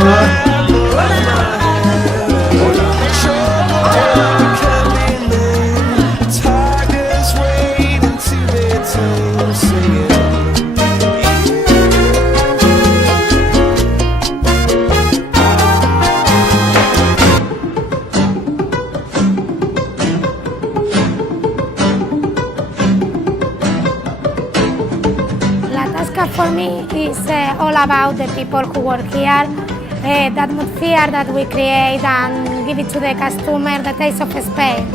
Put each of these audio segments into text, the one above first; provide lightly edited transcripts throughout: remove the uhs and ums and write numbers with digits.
LaTasca for me is all about the people who work here, that atmosphere that we create and give it to the customer, the taste of Spain.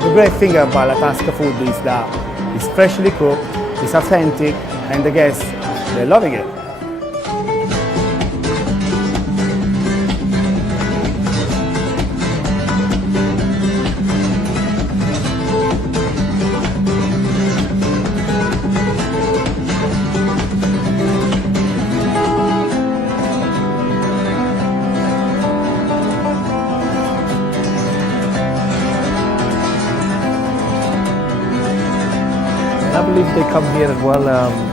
The great thing about LaTasca food is that it's freshly cooked, it's authentic, and the guests, they're loving it. I believe they come here as well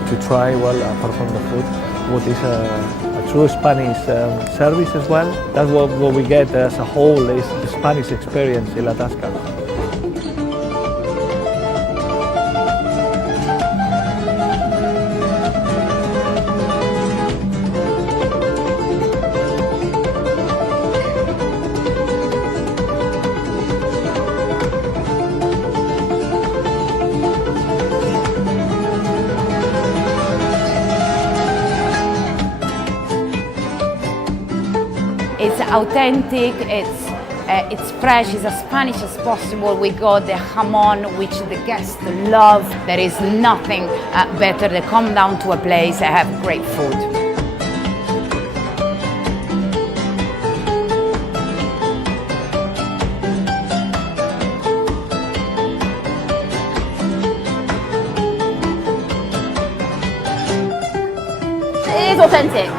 to try, apart from the food, what is a true Spanish service as well. That's what we get as a whole is the Spanish experience in LaTasca. It's authentic, it's fresh, it's as Spanish as possible. We got the jamon, which the guests love. There is nothing better. They come down to a place, they have great food. It is authentic.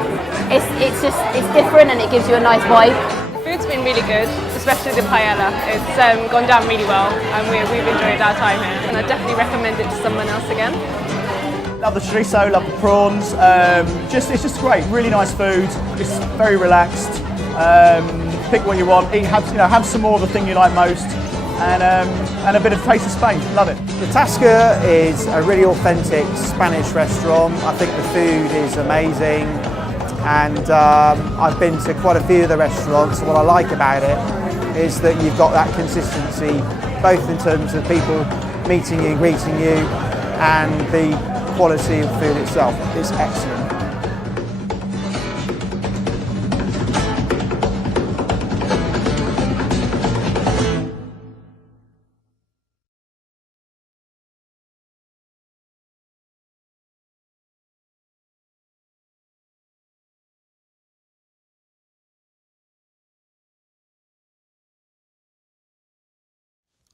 It's different and it gives you a nice vibe. The food's been really good, especially the paella. It's gone down really well and we've enjoyed our time here. And I definitely recommend it to someone else again. Love the chorizo, love the prawns. It's just great, really nice food. It's very relaxed. Pick what you want, eat, have some more of the thing you like most. And a bit of taste of Spain, love it. LaTasca is a really authentic Spanish restaurant. I think the food is amazing, and I've been to quite a few of the restaurants. What I like about it is that you've got that consistency, both in terms of people meeting you, greeting you, and the quality of food itself. It's excellent.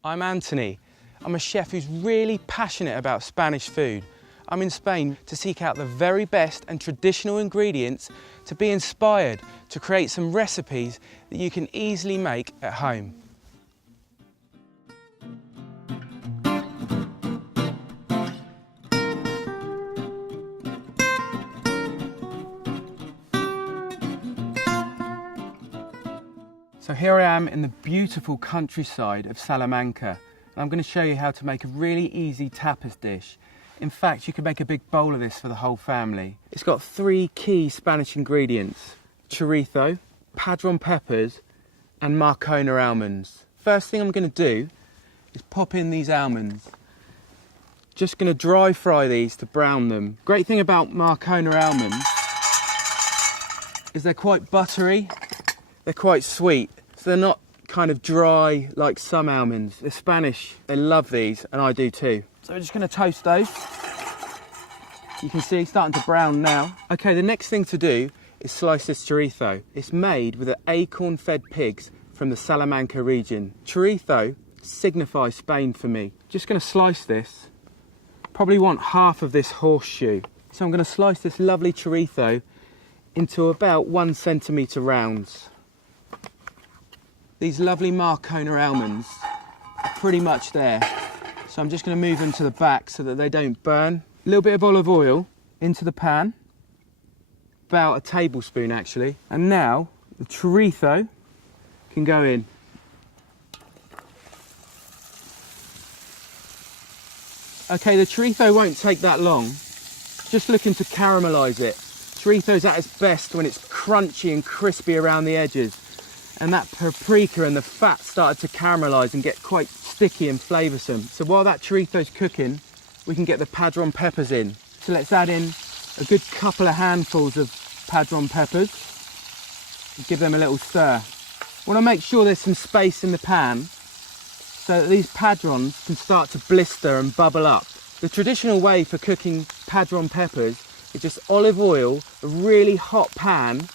I'm Anthony. I'm a chef who's really passionate about Spanish food. I'm in Spain to seek out the very best and traditional ingredients to be inspired to create some recipes that you can easily make at home. So here I am in the beautiful countryside of Salamanca, and I'm going to show you how to make a really easy tapas dish. In fact, you could make a big bowl of this for the whole family. It's got 3 key Spanish ingredients: chorizo, padron peppers, and Marcona almonds. First thing I'm going to do is pop in these almonds. Just going to dry fry these to brown them. Great thing about Marcona almonds is they're quite buttery, they're quite sweet, so they're not kind of dry like some almonds. The Spanish, they love these, and I do too. So we're just going to toast those. You can see it's starting to brown now. Okay, the next thing to do is slice this chorizo. It's made with the acorn-fed pigs from the Salamanca region. Chorizo signifies Spain for me. Just going to slice this. Probably want half of this horseshoe. So I'm going to slice this lovely chorizo into about 1 centimetre rounds. These lovely Marcona almonds are pretty much there. So I'm just going to move them to the back so that they don't burn. A little bit of olive oil into the pan. About a tablespoon actually. And now the chorizo can go in. Okay, the chorizo won't take that long. Just looking to caramelise it. Chorizo's at its best when it's crunchy and crispy around the edges. And that paprika and the fat started to caramelise and get quite sticky and flavoursome. So while that chorizo's cooking, we can get the padron peppers in. So let's add in a good couple of handfuls of padron peppers. Give them a little stir. Want to make sure there's some space in the pan so that these padrons can start to blister and bubble up. The traditional way for cooking padron peppers is just olive oil, a really hot pan,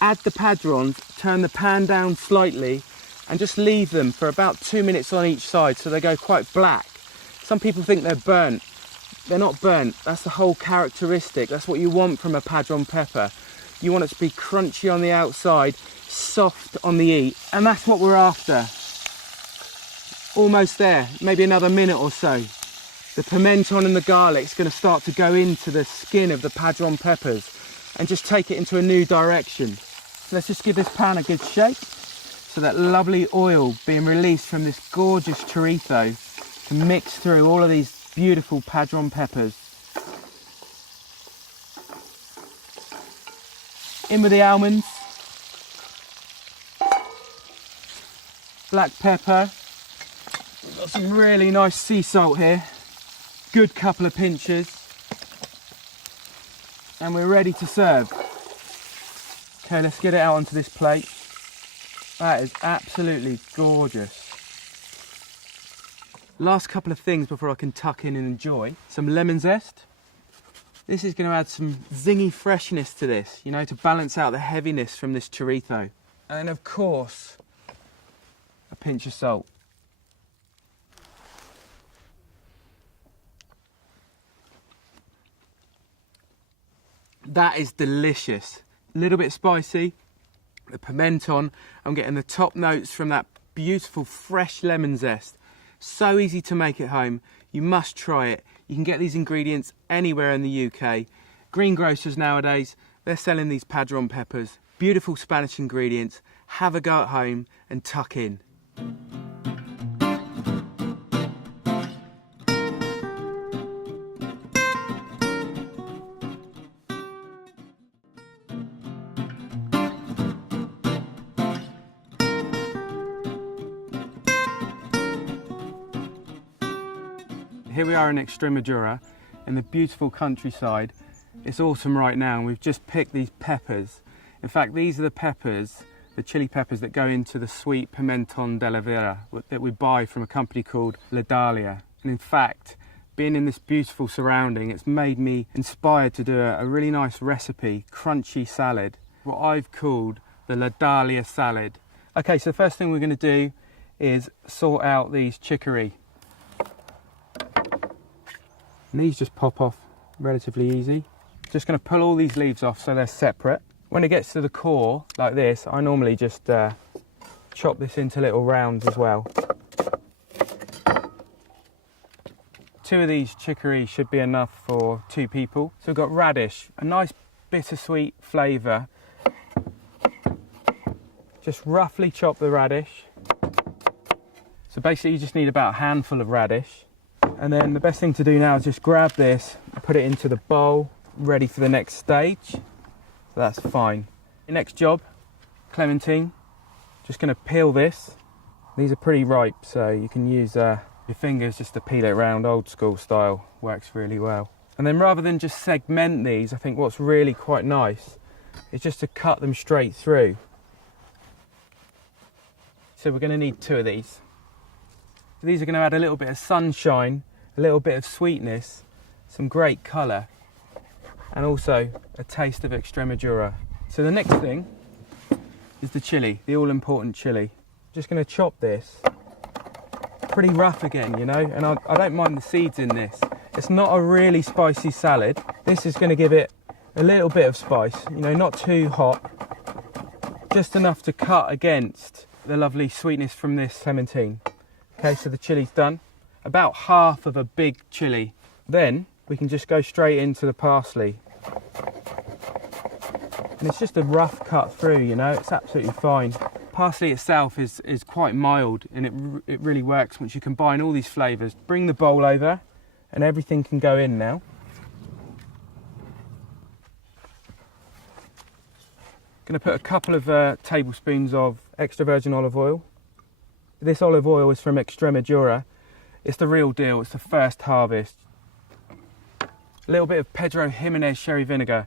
add the padrons, turn the pan down slightly and just leave them for about 2 minutes on each side so they go quite black. Some people think they're burnt. They're not burnt. That's the whole characteristic. That's what you want from a padron pepper. You want it to be crunchy on the outside, soft on the eat, and that's what we're after. Almost there, maybe another minute or so. The pimenton and the garlic's going to start to go into the skin of the padron peppers and just take it into a new direction. So let's just give this pan a good shake so that lovely oil being released from this gorgeous chorizo can mix through all of these beautiful padron peppers. In with the almonds, black pepper, we've got some really nice sea salt here, good couple of pinches, and we're ready to serve. Okay, let's get it out onto this plate. That is absolutely gorgeous. Last couple of things before I can tuck in and enjoy. Some lemon zest. This is going to add some zingy freshness to this, you know, to balance out the heaviness from this chorizo. And of course, a pinch of salt. That is delicious. A little bit spicy. The pimenton, I'm getting the top notes from that beautiful fresh lemon zest. So easy to make at home. You must try it. You can get these ingredients anywhere in the UK. Greengrocers nowadays, they're selling these padron peppers. Beautiful Spanish ingredients. Have a go at home and tuck in. Here we are in Extremadura, in the beautiful countryside. It's autumn right now and we've just picked these peppers. In fact, these are the peppers, the chili peppers that go into the sweet pimenton de la vera that we buy from a company called LaTasca. And in fact, being in this beautiful surrounding, it's made me inspired to do a really nice recipe, crunchy salad, what I've called the LaTasca salad. Okay, so the first thing we're going to do is sort out these chicory. And these just pop off relatively easy. Just going to pull all these leaves off so they're separate. When it gets to the core like this, I normally just chop this into little rounds as well. 2 of these chicory should be enough for 2 people. So we've got radish, a nice bittersweet flavour. Just roughly chop the radish. So basically you just need about a handful of radish. And then the best thing to do now is just grab this, put it into the bowl, ready for the next stage. So that's fine. The next job, clementine. Just going to peel this. These are pretty ripe, so you can use your fingers just to peel it around, old school style. Works really well. And then rather than just segment these, I think what's really quite nice is just to cut them straight through. So we're going to need 2 of these. These are going to add a little bit of sunshine, a little bit of sweetness, some great colour. and also a taste of Extremadura. So the next thing is the chili, the all-important chili. Just going to chop this. Pretty rough again, you know, and I don't mind the seeds in this. It's not a really spicy salad. This is going to give it a little bit of spice, you know, not too hot, just enough to cut against the lovely sweetness from this clementine. Okay, so the chili's done. About half of a big chili. Then we can just go straight into the parsley. And it's just a rough cut through, you know, it's absolutely fine. Parsley itself is quite mild, and it really works once you combine all these flavours. Bring the bowl over and everything can go in now. Going to put a couple of tablespoons of extra virgin olive oil. This olive oil is from Extremadura. It's the real deal, it's the first harvest. A little bit of Pedro Jimenez sherry vinegar.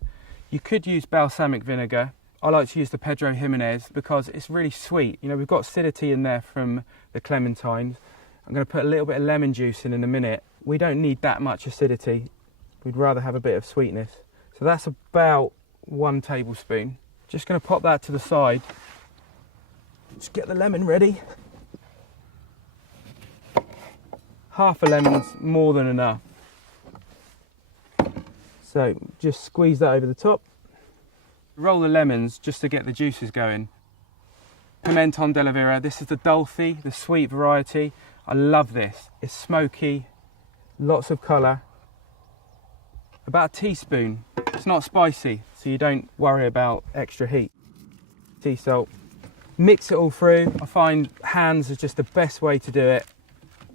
You could use balsamic vinegar. I like to use the Pedro Jimenez because it's really sweet. You know, we've got acidity in there from the clementines. I'm going to put a little bit of lemon juice in a minute. We don't need that much acidity. We'd rather have a bit of sweetness. So that's about 1 tablespoon. Just going to pop that to the side. Just get the lemon ready. Half a lemon's more than enough. So just squeeze that over the top. Roll the lemons just to get the juices going. Pimenton de la Vera, this is the dulce, the sweet variety. I love this. It's smoky, lots of colour. About a teaspoon. It's not spicy, so you don't worry about extra heat. Sea salt. Mix it all through. I find hands is just the best way to do it.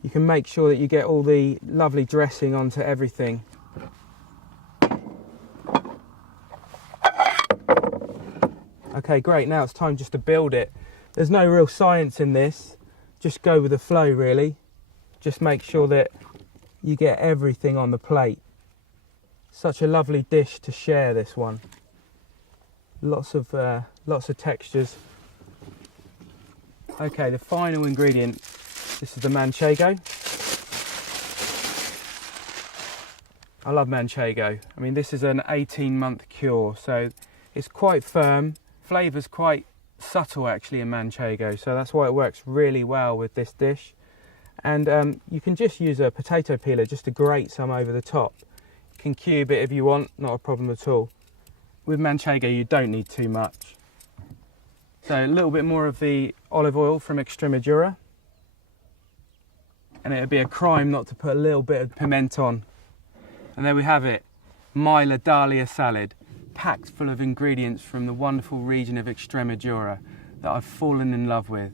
You can make sure that you get all the lovely dressing onto everything. Okay, great, now it's time just to build it. There's no real science in this, just go with the flow really. Just make sure that you get everything on the plate. Such a lovely dish to share, this one. Lots of textures. Okay, the final ingredient, this is the manchego. I love manchego. I mean, this is an 18-month cure, so it's quite firm. Flavour's quite subtle actually in manchego, so that's why it works really well with this dish. And you can just use a potato peeler just to grate some over the top. You can cube it if you want, not a problem at all. With manchego you don't need too much. So a little bit more of the olive oil from Extremadura. And it would be a crime not to put a little bit of pimenton. And there we have it, my La Dahlia salad, packed full of ingredients from the wonderful region of Extremadura that I've fallen in love with.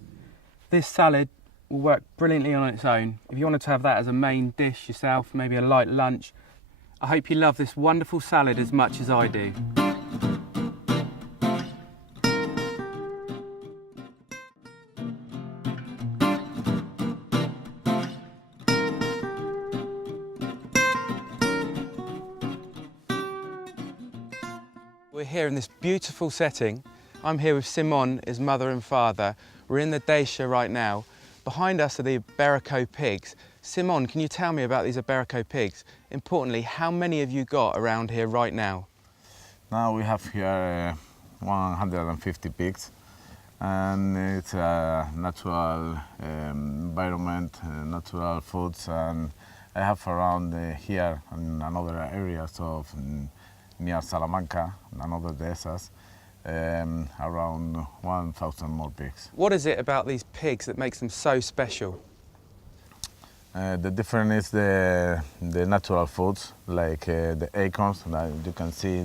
This salad will work brilliantly on its own. If you wanted to have that as a main dish yourself, maybe a light lunch, I hope you love this wonderful salad as much as I do. We're here in this beautiful setting. I'm here with Simon, his mother and father. We're in the Dacia right now. Behind us are the Iberico pigs. Simon, can you tell me about these Iberico pigs? Importantly, how many have you got around here right now? Now we have here 150 pigs, and it's a natural environment, natural foods, and I have around here and another areas of near Salamanca and other dehesas, around 1,000 more pigs. What is it about these pigs that makes them so special? The difference is the natural foods, like the acorns. You can see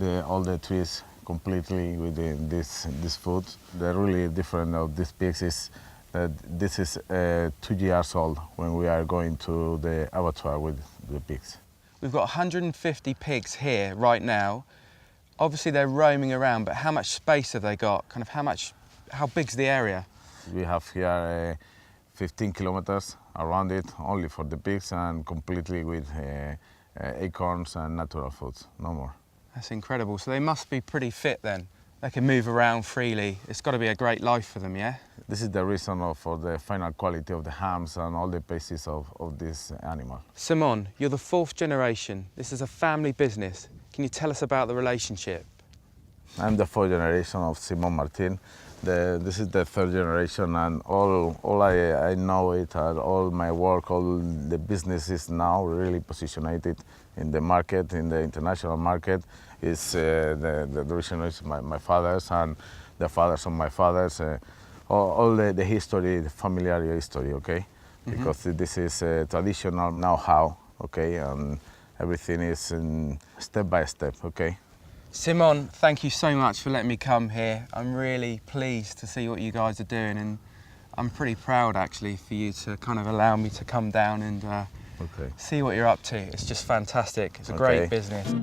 all the trees completely with this food. The really different of these pigs is that this is 2 years old when we are going to the abattoir with the pigs. We've got 150 pigs here right now. Obviously they're roaming around, but how much space have they got? Kind of how big's the area? We have here 15 kilometers around it, only for the pigs, and completely with acorns and natural foods, no more. That's incredible. So they must be pretty fit then. They can move around freely. It's got to be a great life for them, yeah? This is the reason for the final quality of the hams and all the pieces of this animal. Simon, you're the 4th generation. This is a family business. Can you tell us about the relationship? I'm the fourth generation of Simon Martin. This is the third generation, and all I know it, all my work, all the business is now really positioned in the market, in the international market. Is the original is my fathers and the fathers of my fathers, all the history, the familiar history, okay? Because this is traditional know-how, okay, and everything is step by step, okay? Simon, thank you so much for letting me come here. I'm really pleased to see what you guys are doing, and I'm pretty proud actually for you to kind of allow me to come down and see what you're up to. It's just fantastic. It's a great business.